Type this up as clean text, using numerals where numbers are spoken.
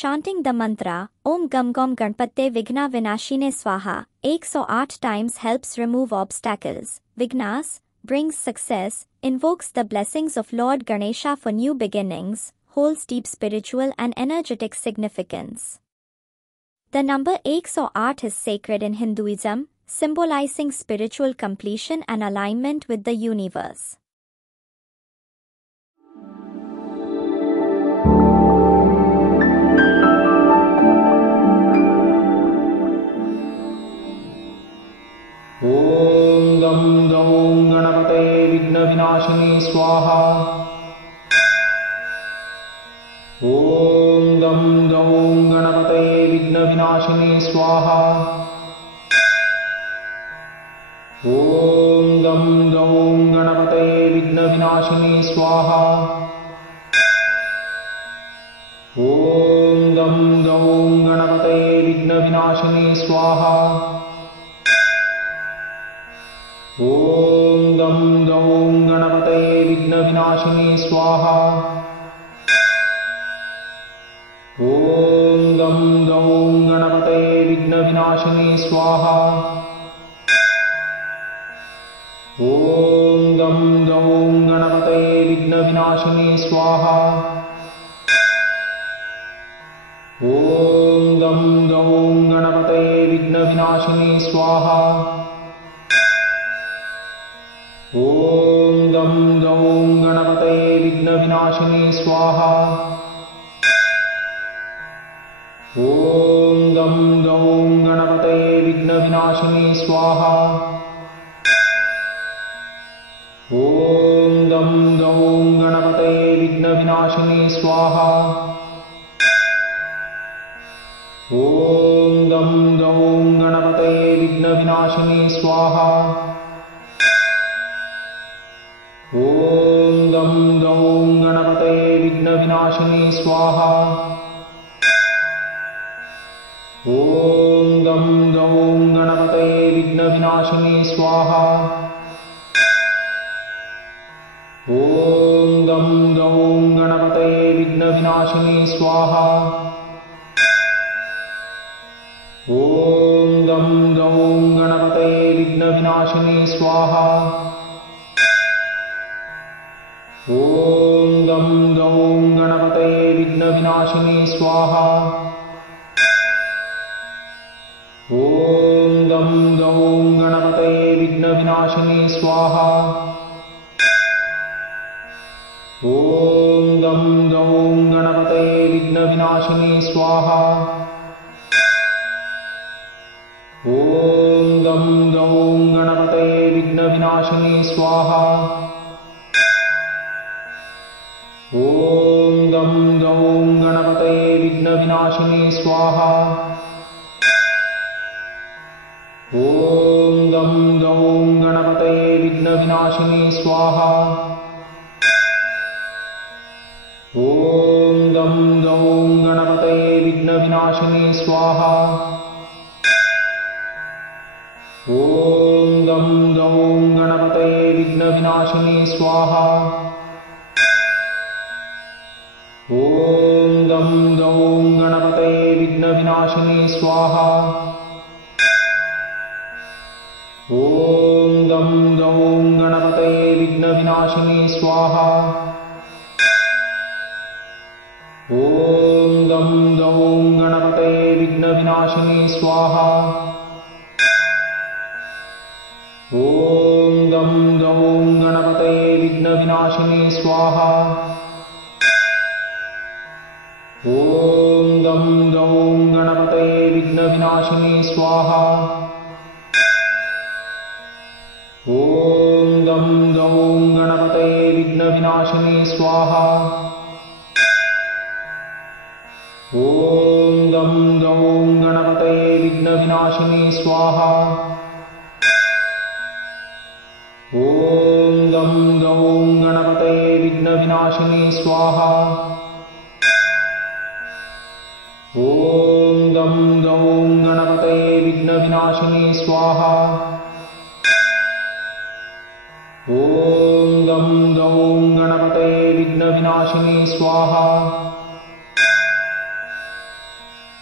Chanting the mantra, Om Gam Gam Ganpatte Vigna Vinashine Swaha, 108 times helps remove obstacles, vignas, brings success, invokes the blessings of Lord Ganesha for new beginnings, holds deep spiritual and energetic significance. The number 108 is sacred in Hinduism, symbolizing spiritual completion and alignment with the universe. Om Gam Gam Ganapate Vigna Vinashini Swaha. Om Gam Gam Ganapate Vigna Vinashini Swaha. Om Gam Gam Ganapate Vigna Vinashini Swaha. Om Gam Gam Ganapate Vigna Vinashini Swaha. Om Gam Gam Ganapate Vigna Vinashini Swaha. Om Gam Gam Ganapate Vigna Vinashini Swaha. Om Gam Gam Ganapate Vigna Vinashini Swaha. Om Gam Gam Ganapate Vigna Vinashini Swaha. Om Gam Gam Ganapate Vigna Vinashini Swaha. Om Gam Gam Ganapate Vigna Vinashini Swaha. Om Gam Gam Ganapate Vigna Vinashini Swaha. Om Gam Gam Ganapate Vigna Vinashini Swaha. Om Gam Gam Ganapate Vigna Vinashini Swaha. Om Gam Gam Ganapate Vigna Vinashini Swaha. Om Gam Gam Ganapate Vigna Vinashini Swaha. Om Gam Gam Ganapate Vigna Vinashini Swaha. Om Gam Gam Ganapate Vigna Vinashini Swaha. Om Gam Gam Ganapate Vigna Vinashini Swaha. Om Gam Gam Ganapate Vigna Vinashini Swaha. Om Gam Gam Ganapate Vigna Vinashini Swaha. Om Gam Gam Ganapate Vigna Vinashini Swaha. Om Gam Gam Ganapate Vigna Vinashini Swaha. Om Gam Gam Ganapate Vigna Vinashini Swaha. Om Gam Gam Ganapate Vigna Vinashini Swaha. Om Gam Gam Ganapate Vigna Vinashini Swaha. Om Gam Gam Ganapate Vigna Vinashini Swaha. Om Gam Gam Ganapate Vigna Vinashini Swaha. Om Gam Gam Ganapate Vigna Vinashini Swaha. Om Gam Gam Ganapate Vigna Vinashini Swaha. Om Gam Gam Ganapate Vigna Vinashini Swaha. Om Gam Gam Ganapate Vigna Vinashini Swaha. Om Gam Gam Ganapate Vigna Vinashini Swaha. Om Gam Gam Ganapate Vigna Vinashini Swaha. Om Gam Gam Ganapate Vigna Vinashini Swaha.